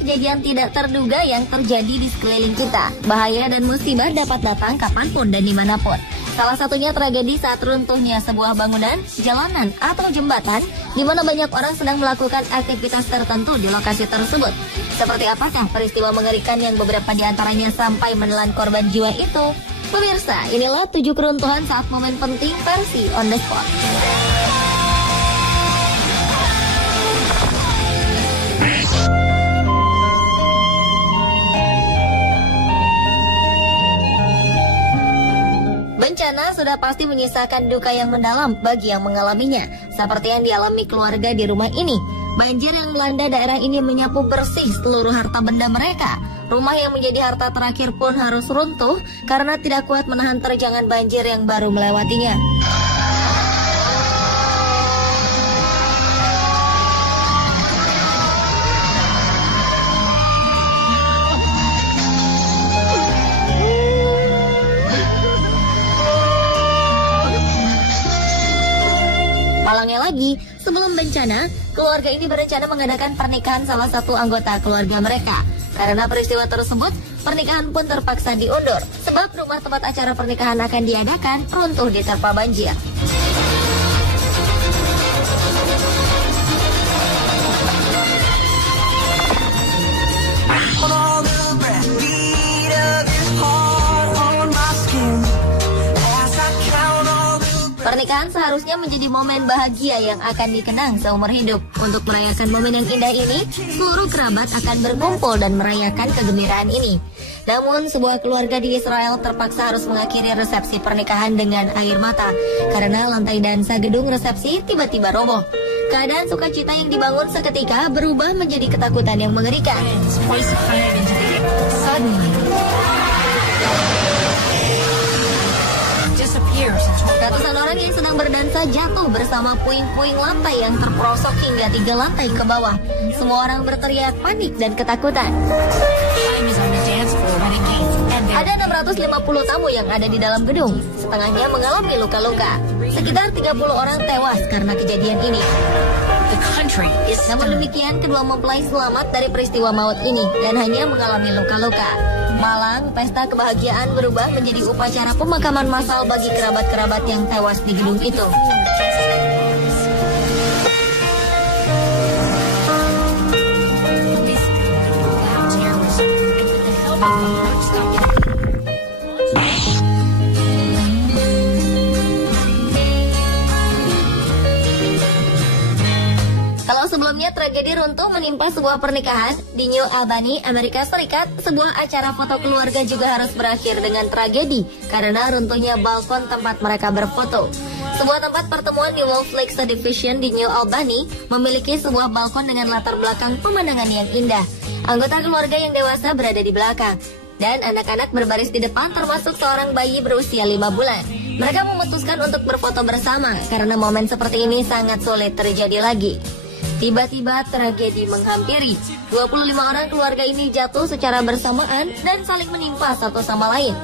kejadian tidak terduga yang terjadi di sekeliling kita. Bahaya dan musibah dapat datang kapanpun dan dimanapun. Salah satunya tragedi saat runtuhnya sebuah bangunan, jalanan, atau jembatan di mana banyak orang sedang melakukan aktivitas tertentu di lokasi tersebut. Seperti apakah peristiwa mengerikan yang beberapa di antaranya sampai menelan korban jiwa itu? Pemirsa, inilah 7 keruntuhan saat momen penting versi On The Spot. Bencana sudah pasti menyisakan duka yang mendalam bagi yang mengalaminya, seperti yang dialami keluarga di rumah ini. Banjir yang melanda daerah ini menyapu bersih seluruh harta benda mereka. Rumah yang menjadi harta terakhir pun harus runtuh karena tidak kuat menahan terjangan banjir yang baru melewatinya. Malangnya lagi, sebelum bencana, keluarga ini berencana mengadakan pernikahan salah satu anggota keluarga mereka. Karena peristiwa tersebut, pernikahan pun terpaksa diundur, sebab rumah tempat acara pernikahan akan diadakan runtuh diterpa banjir. Pernikahan seharusnya menjadi momen bahagia yang akan dikenang seumur hidup. Untuk merayakan momen yang indah ini, seluruh kerabat akan berkumpul dan merayakan kegembiraan ini. Namun, sebuah keluarga di Israel terpaksa harus mengakhiri resepsi pernikahan dengan air mata karena lantai dansa gedung resepsi tiba-tiba roboh. Keadaan sukacita yang dibangun seketika berubah menjadi ketakutan yang mengerikan. Ratusan orang yang sedang berdansa jatuh bersama puing-puing lantai yang terperosok hingga 3 lantai ke bawah. Semua orang berteriak panik dan ketakutan. Ada 650 tamu yang ada di dalam gedung. Setengahnya mengalami luka-luka. Sekitar 30 orang tewas karena kejadian ini. Namun demikian, kedua mempelai selamat dari peristiwa maut ini dan hanya mengalami luka-luka. Malang, pesta kebahagiaan berubah menjadi upacara pemakaman massal bagi kerabat-kerabat yang tewas di gedung itu. Sebelumnya, tragedi runtuh menimpa sebuah pernikahan di New Albany, Amerika Serikat. Sebuah acara foto keluarga juga harus berakhir dengan tragedi karena runtuhnya balkon tempat mereka berfoto. Sebuah tempat pertemuan di Wolf Lake Subdivision di New Albany memiliki sebuah balkon dengan latar belakang pemandangan yang indah. Anggota keluarga yang dewasa berada di belakang dan anak-anak berbaris di depan, termasuk seorang bayi berusia 5 bulan. Mereka memutuskan untuk berfoto bersama karena momen seperti ini sangat sulit terjadi lagi. Tiba-tiba tragedi menghampiri. 25 orang keluarga ini jatuh secara bersamaan dan saling menimpa satu sama lain.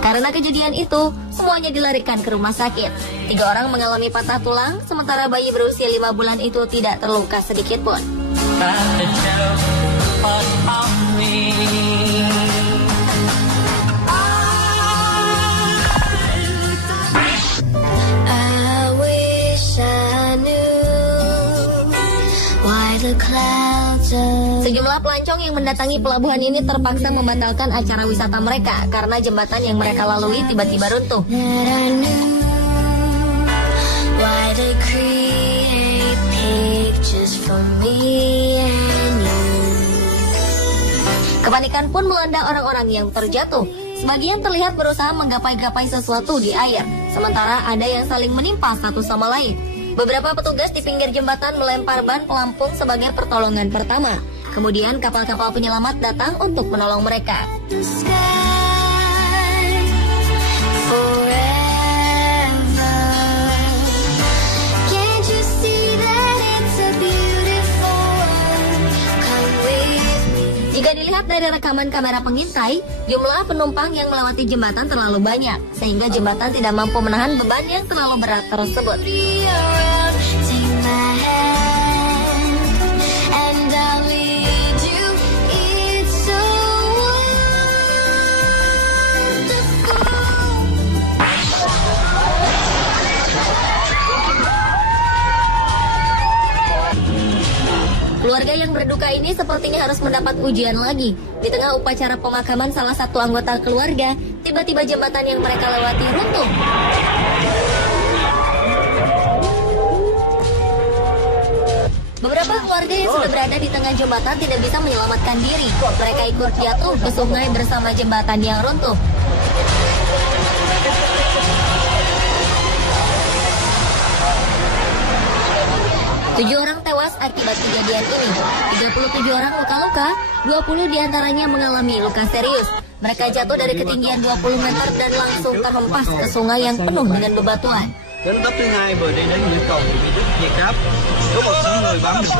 Karena kejadian itu, semuanya dilarikan ke rumah sakit. 3 orang mengalami patah tulang, sementara bayi berusia 5 bulan itu tidak terluka sedikit pun. Sejumlah pelancong yang mendatangi pelabuhan ini terpaksa membatalkan acara wisata mereka karena jembatan yang mereka lalui tiba-tiba runtuh. Kepanikan pun melanda orang-orang yang terjatuh. Sebagian terlihat berusaha menggapai-gapai sesuatu di air, sementara ada yang saling menimpa satu sama lain. Beberapa petugas di pinggir jembatan melempar ban pelampung sebagai pertolongan pertama. Kemudian kapal-kapal penyelamat datang untuk menolong mereka. Jika dilihat dari rekaman kamera pengintai, jumlah penumpang yang melewati jembatan terlalu banyak, sehingga jembatan tidak mampu menahan beban yang terlalu berat tersebut. yang berduka ini sepertinya harus mendapat ujian lagi. Di tengah upacara pemakaman salah satu anggota keluarga, tiba-tiba jembatan yang mereka lewati runtuh. Beberapa keluarga yang sudah berada di tengah jembatan tidak bisa menyelamatkan diri. Mereka ikut jatuh ke sungai bersama jembatan yang runtuh. Tujuh orang tewas akibat kejadian ini. 37 orang luka-luka, 20 diantaranya mengalami luka serius. Mereka jatuh dari ketinggian 20 meter dan langsung terhempas ke sungai yang penuh dengan bebatuan. Đến tấp thứ hai vừa đi đến những cầu bị đứt dây cáp, có một số người bám được.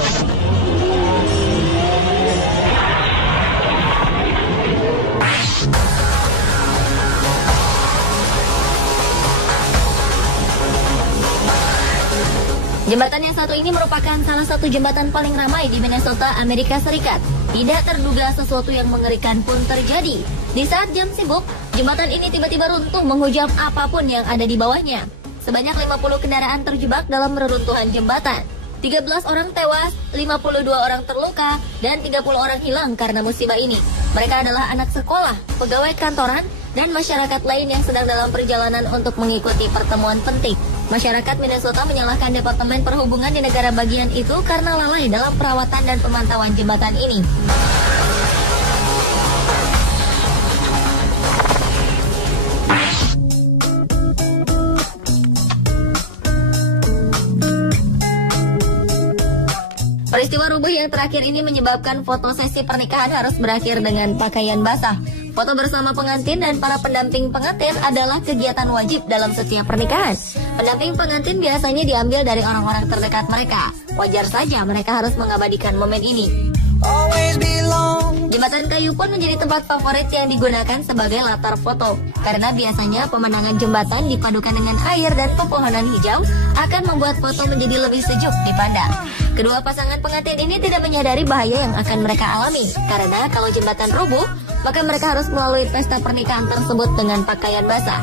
Jembatan yang satu ini merupakan salah satu jembatan paling ramai di Minnesota, Amerika Serikat. Tidak terduga sesuatu yang mengerikan pun terjadi. Di saat jam sibuk, jembatan ini tiba-tiba runtuh menghujam apapun yang ada di bawahnya. Sebanyak 50 kendaraan terjebak dalam reruntuhan jembatan. 13 orang tewas, 52 orang terluka, dan 30 orang hilang karena musibah ini. Mereka adalah anak sekolah, pegawai kantoran, dan masyarakat lain yang sedang dalam perjalanan untuk mengikuti pertemuan penting. Masyarakat Minnesota menyalahkan Departemen Perhubungan di negara bagian itu karena lalai dalam perawatan dan pemantauan jembatan ini. Peristiwa rubuh yang terakhir ini menyebabkan foto sesi pernikahan harus berakhir dengan pakaian basah. Foto bersama pengantin dan para pendamping pengantin adalah kegiatan wajib dalam setiap pernikahan. Pendamping pengantin biasanya diambil dari orang-orang terdekat mereka. Wajar saja mereka harus mengabadikan momen ini. Jembatan kayu pun menjadi tempat favorit yang digunakan sebagai latar foto. Karena biasanya pemandangan jembatan dipadukan dengan air dan pepohonan hijau akan membuat foto menjadi lebih sejuk dipandang. Kedua pasangan pengantin ini tidak menyadari bahaya yang akan mereka alami. Karena kalau jembatan rubuh, maka mereka harus melalui pesta pernikahan tersebut dengan pakaian basah.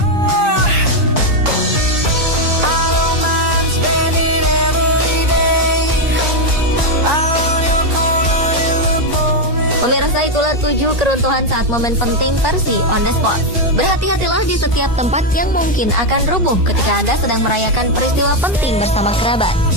Pemirsa, itulah 7 keruntuhan saat momen penting versi On The Spot. Berhati-hatilah di setiap tempat yang mungkin akan rubuh ketika Anda sedang merayakan peristiwa penting bersama kerabat.